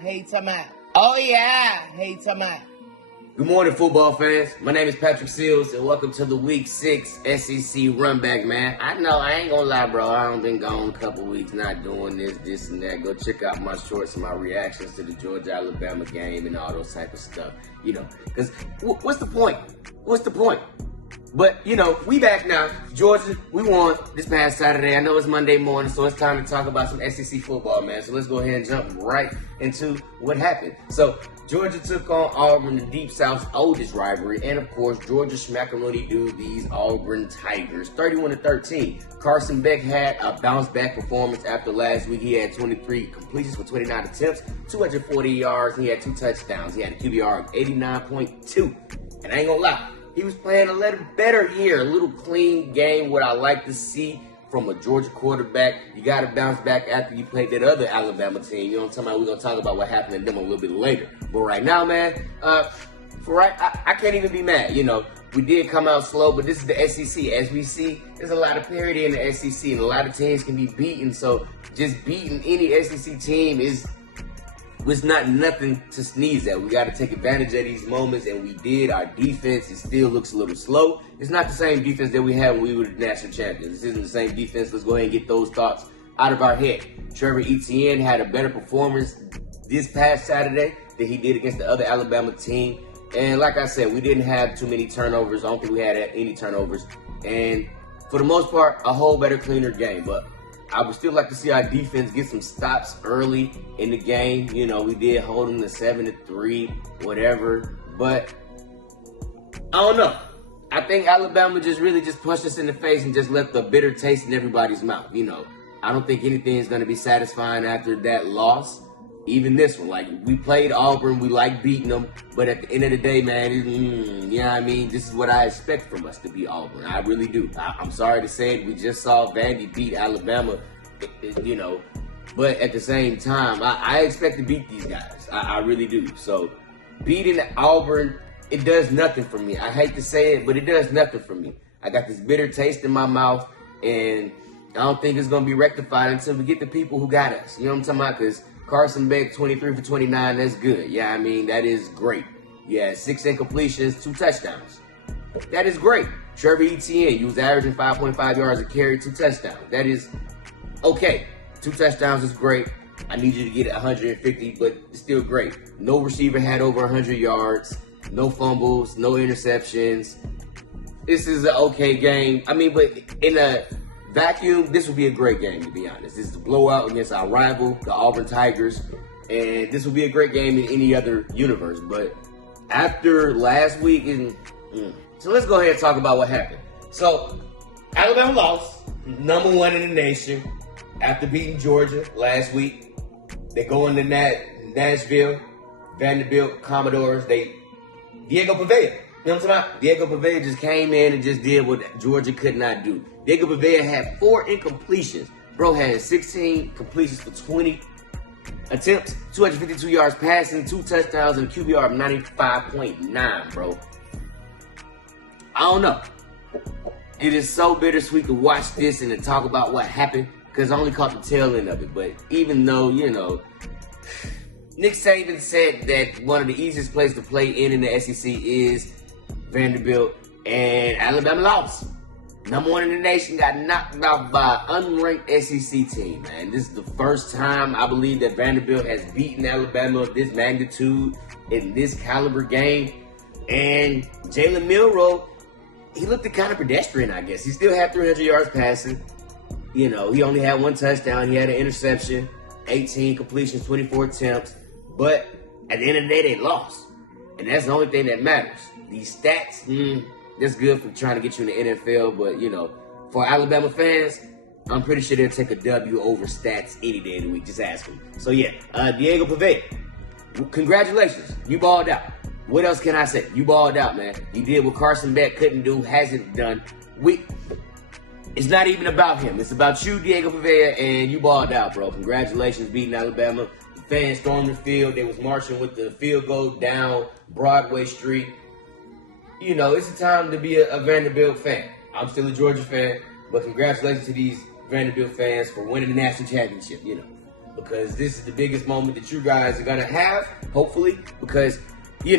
Hey, Tamat. Oh, yeah. Hey, Tamat. Good morning, football fans. My name is Patrick Seals, and welcome to the Week 6 SEC Runback, man. I know, I ain't gonna lie, bro. I done been gone a couple weeks not doing this, and that. Go check out my shorts and my reactions to the Georgia-Alabama game and all those type of stuff. You know, because what's the point? What's the point? But, you know, we back now. Georgia, we won this past Saturday. I know it's Monday morning, so it's time to talk about some SEC football, man. So let's go ahead and jump right into what happened. So, Georgia took on Auburn, the Deep South's oldest rivalry. And, of course, Georgia schmackaroony-do these Auburn Tigers. 31-13. Carson Beck had a bounce-back performance after last week. He had 23 completions for 29 attempts, 240 yards, and he had 2 touchdowns. He had a QBR of 89.2. And I ain't gonna lie, he was playing a little better here, a little clean game, what I like to see from a Georgia quarterback. You got to bounce back after you played that other Alabama team. You know what I'm talking about? We're going to talk about what happened to them a little bit later. But right now, man, I can't even be mad. You know, we did come out slow, but this is the SEC. As we see, there's a lot of parity in the SEC, and a lot of teams can be beaten. So just beating any SEC team was not nothing to sneeze at. We got to take advantage of these moments, and we did. Our defense, it still looks a little slow. It's not the same defense that we had when we were the national champions. This isn't the same defense. Let's go ahead and get those thoughts out of our head. Trevor Etienne had a better performance this past Saturday than he did against the other Alabama team. And like I said, we didn't have too many turnovers. I don't think we had any turnovers. And for the most part, a whole better, cleaner game. But I would still like to see our defense get some stops early in the game. You know, we did hold them to 7-3, whatever. But I don't know. I think Alabama just really punched us in the face and just left a bitter taste in everybody's mouth. You know, I don't think anything is going to be satisfying after that loss. Even this one, like, we played Auburn, we like beating them, but at the end of the day, man, you know what I mean? This is what I expect from us to be Auburn. I really do. I'm sorry to say it. We just saw Vandy beat Alabama, you know, but at the same time, I expect to beat these guys. I really do. So beating Auburn, it does nothing for me. I hate to say it, but it does nothing for me. I got this bitter taste in my mouth, and I don't think it's going to be rectified until we get the people who got us. You know what I'm talking about? Because Carson Beck, 23 for 29, that's good. Yeah, I mean, that is great. Yeah, 6 incompletions, 2 touchdowns. That is great. Trevor Etienne, you was averaging 5.5 yards a carry, 2 touchdowns. That is okay. 2 touchdowns is great. I need you to get 150, but it's still great. No receiver had over 100 yards. No fumbles, no interceptions. This is an okay game. I mean, but in a vacuum, this would be a great game, to be honest. This is a blowout against our rival, the Auburn Tigers, and this would be a great game in any other universe. But after last week, so let's go ahead and talk about what happened. So, Alabama lost, number 1 in the nation, after beating Georgia last week. They go into Nashville, Vanderbilt Commodores. Diego Pavetta. You know what I'm talking about? Diego Pavetta just came in and just did what Georgia could not do. Diego Pavetta had 4 incompletions. Bro had 16 completions for 20 attempts, 252 yards passing, 2 touchdowns, and a QBR of 95.9, bro. I don't know. It is so bittersweet to watch this and to talk about what happened, because I only caught the tail end of it. But even though, you know, Nick Saban said that one of the easiest places to play in the SEC is Vanderbilt, and Alabama lost. Number 1 in the nation got knocked out by an unranked SEC team, man. This is the first time I believe that Vanderbilt has beaten Alabama of this magnitude in this caliber game. And Jalen Milroe, he looked kind of pedestrian, I guess. He still had 300 yards passing. You know, he only had 1 touchdown. He had an interception, 18 completions, 24 attempts. But at the end of the day, they lost. And that's the only thing that matters. These stats, that's good for trying to get you in the NFL. But, you know, for Alabama fans, I'm pretty sure they'll take a W over stats any day of the week. Just ask them. So, yeah, Diego Pavetta, congratulations. You balled out. What else can I say? You balled out, man. You did what Carson Beck couldn't do, hasn't done. It's not even about him. It's about you, Diego Pavetta, and you balled out, bro. Congratulations, beating Alabama. The fans stormed the field. They was marching with the field goal down Broadway Street. You know, it's a time to be a Vanderbilt fan. I'm still a Georgia fan, but congratulations to these Vanderbilt fans for winning the national championship, you know. because this is the biggest moment that you guys are gonna have, hopefully, because you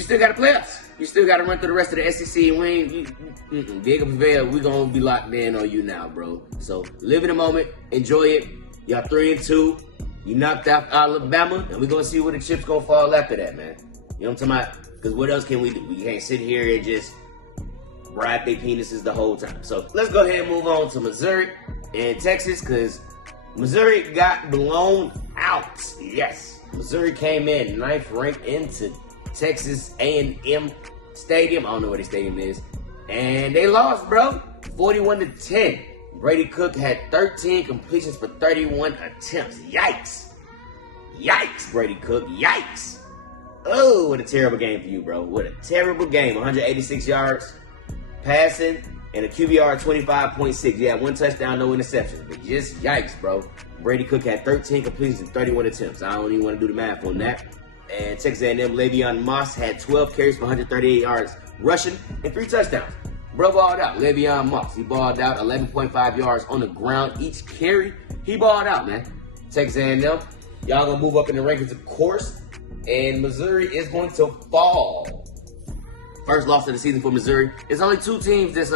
still gotta play us. You still gotta run through the rest of the SEC and win. Big up Vale, we gonna be locked in on you now, bro. So live in the moment, enjoy it. Y'all 3-2. You knocked out Alabama, and we're gonna see where the chips gonna fall after that, man. You know what I'm talking about? Because what else can we do? We can't sit here and just ride their penises the whole time. So let's go ahead and move on to Missouri and Texas, because Missouri got blown out. Yes, Missouri came in 9th ranked into Texas A&M Stadium. I don't know where the stadium is. And they lost, bro. 41-10. Brady Cook had 13 completions for 31 attempts. Yikes. Yikes, Brady Cook. Yikes. Oh, what a terrible game for you, bro. What a terrible game. 186 yards passing and a QBR 25.6. Yeah, 1 touchdown, no interceptions. But just yikes, bro. Brady Cook had 13 completions and 31 attempts. I don't even want to do the math on that. And Texas A&M Le'Veon Moss had 12 carries for 138 yards rushing and 3 touchdowns. Bro balled out. Le'Veon Moss, he balled out 11.5 yards on the ground each carry. He balled out, man. Texas A&M, y'all gonna move up in the rankings, of course. And Missouri is going to fall. First loss of the season for Missouri. It's only 2 teams that's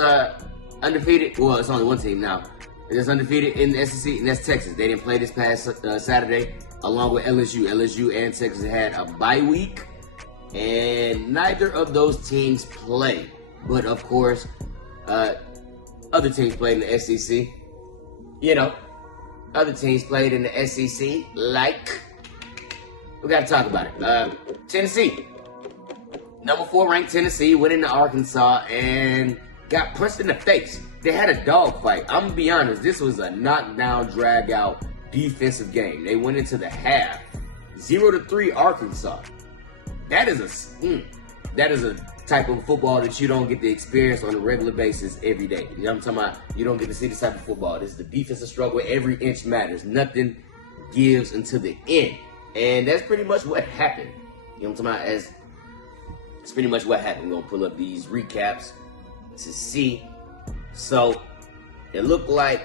undefeated. Well, it's only 1 team now that's undefeated in the SEC, and that's Texas. They didn't play this past Saturday, along with LSU. LSU and Texas had a bye week, and neither of those teams played. But of course, other teams played in the SEC. Other teams played in the SEC, like, we got to talk about it. Tennessee. Number 4 ranked Tennessee went into Arkansas and got punched in the face. They had a dogfight. I'm going to be honest, this was a knockdown, drag-out defensive game. They went into the half. 0-3 Arkansas. That is a type of football that you don't get to experience on a regular basis every day. You know what I'm talking about? You don't get to see this type of football. This is the defensive struggle. Every inch matters. Nothing gives until the end. And that's pretty much what happened. You know what I'm talking about? It's pretty much what happened. We're going to pull up these recaps to see. So, it looked like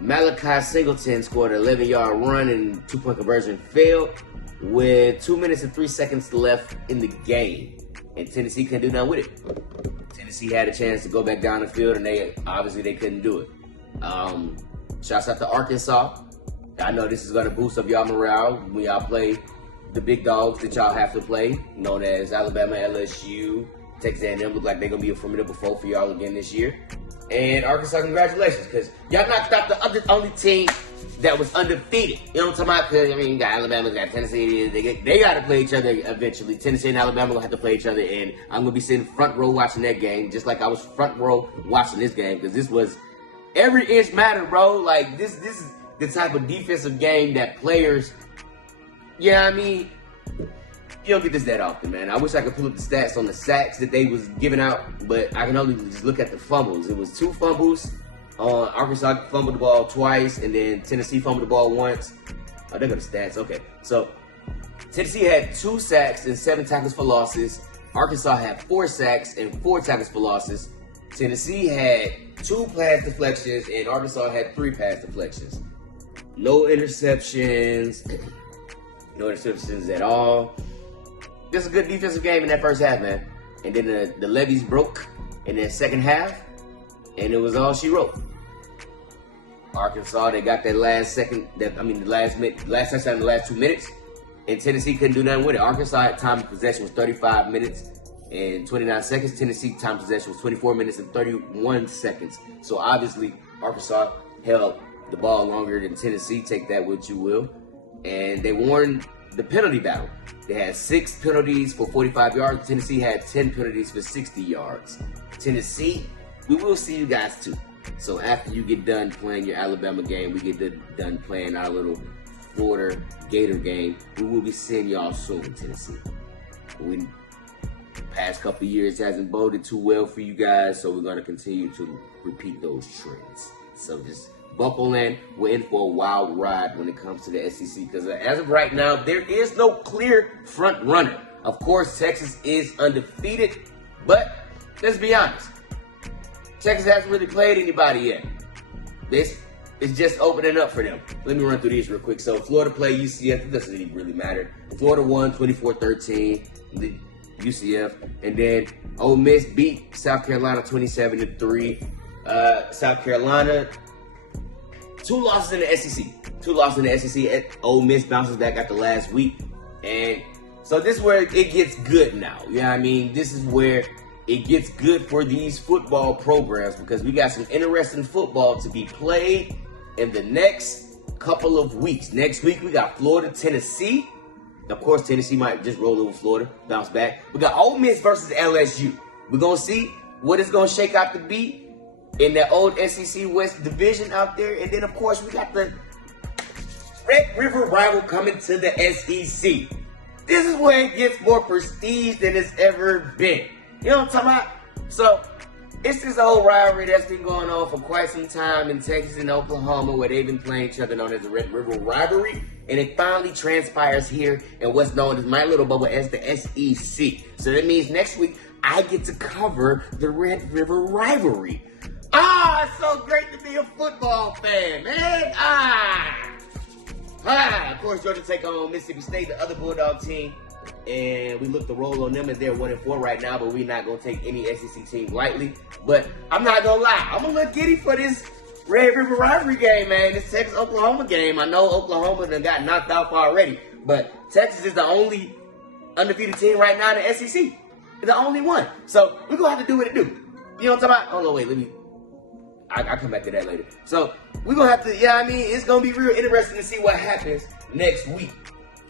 Malachi Singleton scored an 11-yard run and 2-point conversion failed with 2 minutes and 3 seconds left in the game. And Tennessee couldn't do nothing with it. Tennessee had a chance to go back down the field, and they couldn't do it. Shouts out to Arkansas. I know this is going to boost up y'all morale when y'all play the big dogs that y'all have to play, known as Alabama, LSU, Texas A&M. Look like they're going to be a formidable foe for y'all again this year. And Arkansas, congratulations, because y'all knocked out the only team that was undefeated. You know what I'm talking about? Because, you got Alabama, you got Tennessee. They got to play each other eventually. Tennessee and Alabama going to have to play each other, and I'm going to be sitting front row watching that game, just like I was front row watching this game, because this was every inch mattered, bro. Like, this is the type of defensive game that players, you don't get this that often, man. I wish I could pull up the stats on the sacks that they was giving out, but I can only just look at the fumbles. It was 2 fumbles. Arkansas fumbled the ball twice, and then Tennessee fumbled the ball once. Oh, there go the stats. Okay. So, Tennessee had 2 sacks and 7 tackles for losses. Arkansas had 4 sacks and 4 tackles for losses. Tennessee had 2 pass deflections, and Arkansas had 3 pass deflections. No interceptions. No interceptions at all. Just a good defensive game in that first half, man. And then the levees broke in that second half, and it was all she wrote. Arkansas, they got that last touchdown in the last 2 minutes, and Tennessee couldn't do nothing with it. Arkansas time of possession was 35 minutes and 29 seconds. Tennessee time of possession was 24 minutes and 31 seconds. So obviously, Arkansas held the ball longer than Tennessee. Take that what you will. And they won the penalty battle. They had 6 penalties for 45 yards. Tennessee had 10 penalties for 60 yards. Tennessee, we will see you guys too. So after you get done playing your Alabama game, we get done playing our little Florida Gator game, we will be seeing y'all soon in Tennessee. The past couple of years hasn't boded too well for you guys, so we're going to continue to repeat those trends. So just buckle in. We're in for a wild ride when it comes to the SEC, because as of right now, there is no clear front runner. Of course, Texas is undefeated, but let's be honest. Texas hasn't really played anybody yet. is just opening up for them. Let me run through these real quick. So Florida played UCF. It doesn't even really matter. Florida won 24-13. UCF, and then Ole Miss beat South Carolina 27-3. South Carolina, 2 losses in the SEC. 2 losses in the SEC. Ole Miss bounces back after last week, and so this is where it gets good now. You know what I mean? This is where it gets good for these football programs because we got some interesting football to be played in the next couple of weeks. Next week we got Florida, Tennessee. Of course, Tennessee might just roll over Florida, bounce back. We got Ole Miss versus LSU. We're going to see what it's going to shake out to be in that old SEC West division out there. And then, of course, we got the Red River rival coming to the SEC. This is where it gets more prestige than it's ever been. You know what I'm talking about? So, it's this old rivalry that's been going on for quite some time in Texas and Oklahoma where they've been playing each other, known as the Red River rivalry. And it finally transpires here in what's known as my little bubble as the SEC. So that means next week I get to cover the Red River rivalry. It's so great to be a football fan, man. Of course, Georgia take on Mississippi State, the other Bulldog team. And we look to roll on them as they're 1-4 right now, but we're not going to take any SEC team lightly. But I'm not going to lie. I'm a little giddy for this Red River rivalry game, man. This Texas-Oklahoma game. I know Oklahoma done got knocked out already, but Texas is the only undefeated team right now in the SEC. The only one. So we're going to have to do what it do. You know what I'm talking about? Hold on, wait. I'll come back to that later. So we're going to have to, it's going to be real interesting to see what happens next week.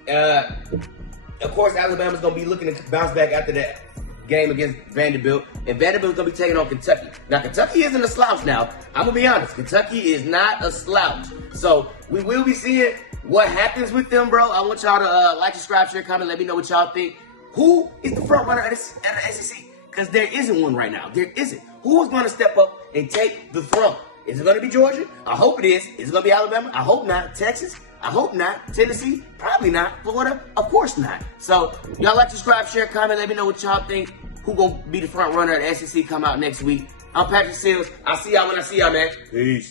Of course, Alabama's going to be looking to bounce back after that game against Vanderbilt, and Vanderbilt's going to be taking on Kentucky. Now, Kentucky isn't a slouch now. I'm going to be honest. Kentucky is not a slouch. So, we will be seeing what happens with them, bro. I want y'all to like, subscribe, share, comment, let me know what y'all think. Who is the front runner at the SEC? Because there isn't one right now. There isn't. Who is going to step up and take the throne? Is it going to be Georgia? I hope it is. Is it going to be Alabama? I hope not. Texas? I hope not. Tennessee? Probably not. Florida? Of course not. So, y'all like, subscribe, share, comment. Let me know what y'all think. Who gonna be the front runner at SEC come out next week? I'm Patrick Seals. I'll see y'all when I see y'all, man. Peace.